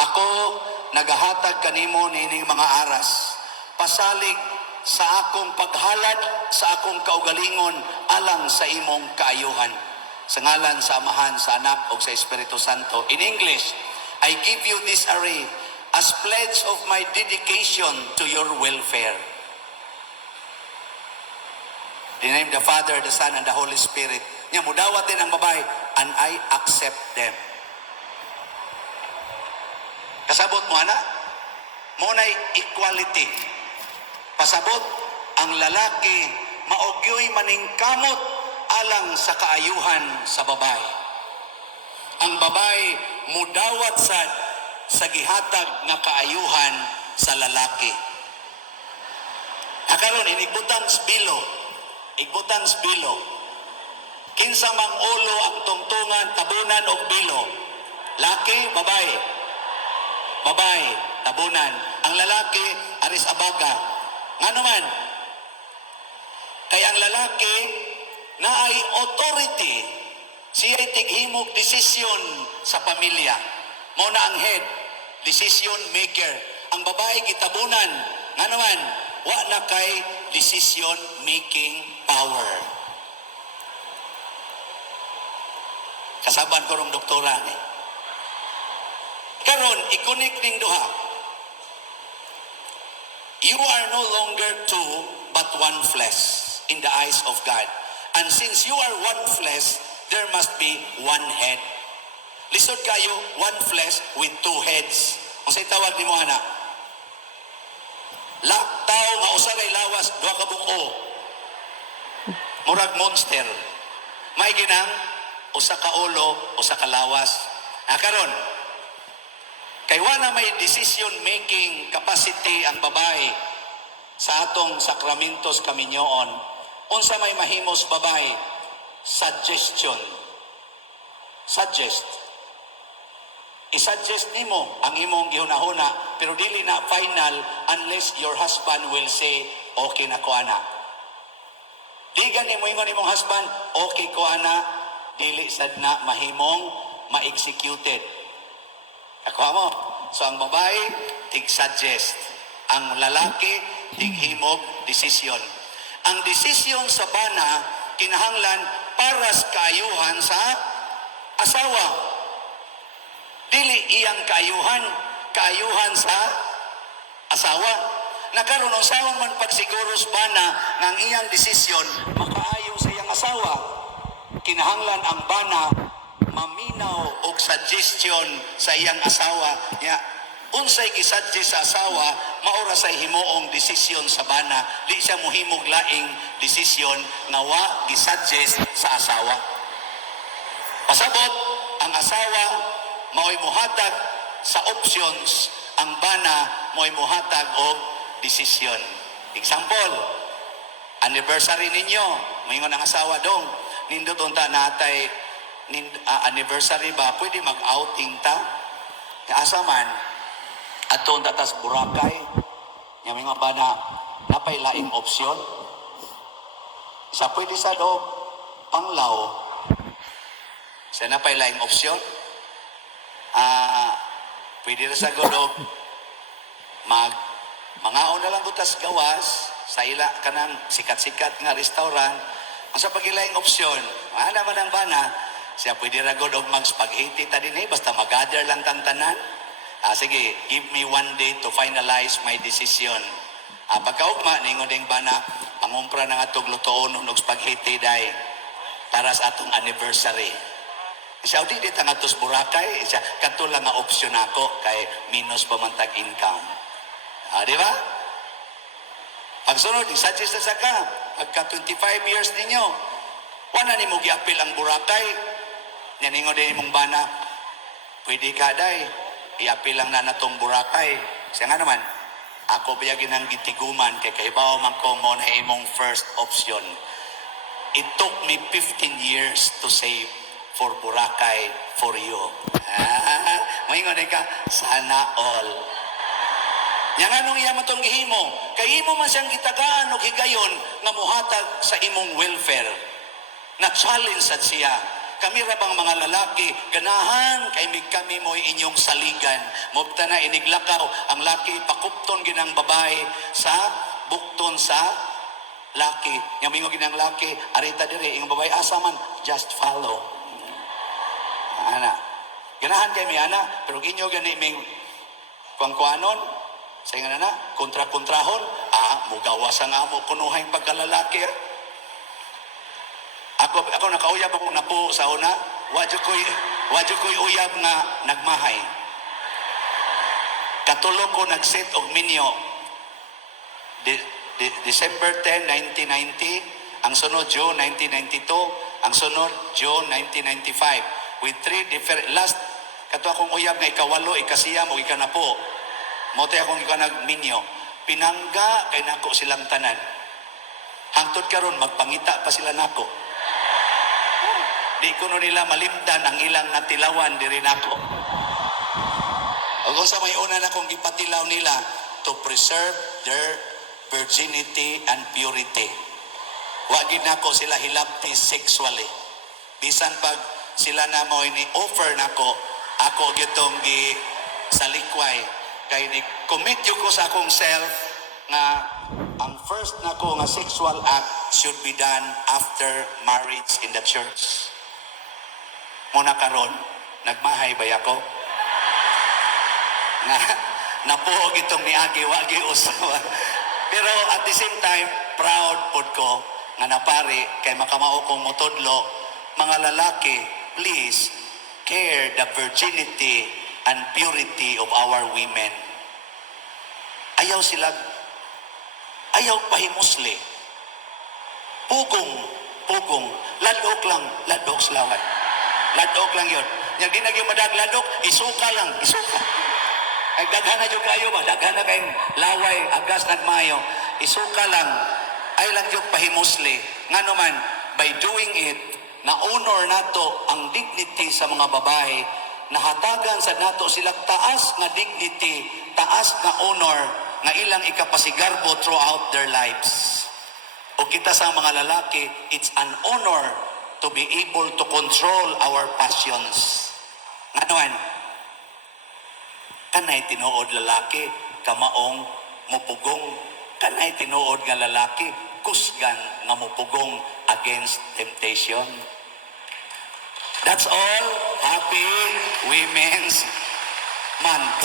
Ako nagahatag kanimo nining mga aras, pasalig sa akong paghalad sa akong kaugalingon alang sa imong kaayuhan. Sa ngalan sa Amahan, sa Anak, ug sa Espiritu Santo. In English, I give you this array as pledge of my dedication to your welfare. In the name of the Father, the Son, and the Holy Spirit. Nya mudawat din ang babae, and I accept them. Kasabot mo, ana? Muna'y equality. Pasabot, ang lalaki maogyoy maningkamot alang sa kaayuhan sa babae. Ang babae mudawat sad sa gihatag nga kaayuhan sa lalaki. Akaron inigbutan bilo. Igbutan bilo. Kinsa mang ulo ang tungtungan, tabunan og bilo. Laki, babae. Babae, tabunan. Ang lalaki, aris abaga. Nga naman, kaya ang lalaki na ay authority, siya ay tighimog desisyon sa pamilya. Muna ang head, decision maker. Ang babae gitabunan, nga naman, wa na kay decision making power. Kasaban ko rong doktora ni. Karon, ikonik ning duha. You are no longer two, but one flesh in the eyes of God. And since you are one flesh, there must be one head. Lisod kayo, one flesh with two heads. Kung sa'y tawag ni mo, anak, laktaw nga usaray lawas, duha ka buko. Murag monster. May ginang, usa ka ulo, usa ka lawas. Karon, kay wala may decision-making capacity ang babae sa atong sakramentos kaminyoon. Unsa may mahimos babae? Suggestion. Suggest. I-suggest nimo ang imong gihunahuna, pero dili na final unless your husband will say, okay na ko ana. Digan nimo ingon imong husband, okay ko ana, dili sad na mahimong ma-executed. Ako mo. So ang babae, tig-suggest. Ang lalaki, tig-himog desisyon. Ang desisyon sa bana, kinahanglan para sa kaayuhan sa asawa. Dili iyang kaayuhan sa asawa. Nakaroon ng sawang man pagsiguros bana ng iyang desisyon, makaayo sa iyang asawa. Kinahanglan ang bana maminaw og suggestion sa iyang asawa. Ya, unsay gisuggest sa asawa, maura say himuong desisyon sa bana. Di siya mohimog laing desisyon nga wa gisuggest sa asawa. Pasabot, ang asawa mao'y muhatag sa options, ang bana mao'y muhatag og desisyon. Example, anniversary ninyo, moingon ang asawa dong, nindot unta natay anniversary ba, pwede mag-outing ta? Asa man, aton tatas Boracay, yung mga bana, napay laing opsyon. Sa pwede sa do, Panglaw, sa napay laing opsyon. Pwede na sa godog, mangaon na lang butas gawas, sa ila kanang sikat-sikat nga restaurant, ang sa pagilaing opsyon, naman ang bana, siya pwede ragod og mag-spaghetti ta din basta mag-gather lang tantanan. Sige, give me one day to finalize my decision. Pagkaugma, ningon ding bana, pangumpra na nga itong lutoon og spaghetti day para sa atong anniversary. Siya, di dito nga tos Boracay, siya, kato lang nga option ako kay minus pamantag income. Di ba? Pagsunod, suggest sa ka, pagka 25 years ninyo, wala ni mo giapil ang Boracay. Naningo din mong bana, pwede ka day, iapil lang na natong Boracay. Siya nga naman, ako biyagin ang gitiguman, kay kaibaw man ko mo na imong first option. It took me 15 years to save for Boracay for you. Maingon ka, sana all. Yang anong iya mo itong gihimo, kay imo man siyang gitagaan o higayon nga muhatag sa imong welfare. Na-challenge sad siya. kami ra bang mga lalaki, ganahan kay mig kami mo inyong saligan. Mobta na iniglakaw, ang laki pakupton ginang babae sa bukton sa laki. Yang mingo ginang laki, arita dire, yung babae asa man, just follow. Ana. Ganahan kay mi ana, pero inyo gani ming kuan-kuanon, sa nga na, kontra-kontrahon, mugawas ang amo, kunuhay pagkalalaki. Ako nakauyab ako na po sa una, wadyo ko'y uyab nga nagmahay. Katulong ko nag-set og minyo. December 10, 1990, ang sunod June 1992, ang sunod June 1995. With three different, last, kato akong uyab nga ikawalo, ikasiyam, o ikanapo. Mote akong ikanagminyo. Pinangga kay nako silang tanan. Hangtod karon magpangita pa sila nako. Di ko nila malimtan ang ilang natilawan diri nako. O sa may una na kong ipatilaw nila to preserve their virginity and purity. Wa gid nako sila hilabti sexually. Bisan pag sila na mo ini offer nako, ako gitong gi salikway kay ni commit ko sa akong self nga ang first nako nga sexual act should be done after marriage in the church. Muna karon, nagmahay ba ako? Napuog itong niagi, wagi usawa. Pero at the same time, proud pod ko nga napari kay makamao kong motodlo, mga lalaki, please care the virginity and purity of our women. Ayaw ayaw pahimusli. Pugong, ladok lang, ladok slawat. Ladok lang yun. Yung di nagyong madagladok, isuka lang, isuka. Ay daghana yung kayo ba? Daghana kayong laway, agas, nagmayo. Isuka lang. Ay lang yung pahimusli. Nga naman, by doing it, na-honor nato ang dignity sa mga babae, nahatagan sa nato silang taas na dignity, taas na honor, nga ilang ikapasigarbo throughout their lives. O kita sa mga lalaki, it's an honor to be able to control our passions. Nga naman, kanay tinuod lalaki, kamaong mupugong. Kanay tinuod nga lalaki, kusgan nga mupugong against temptation. That's all. Happy Women's Month.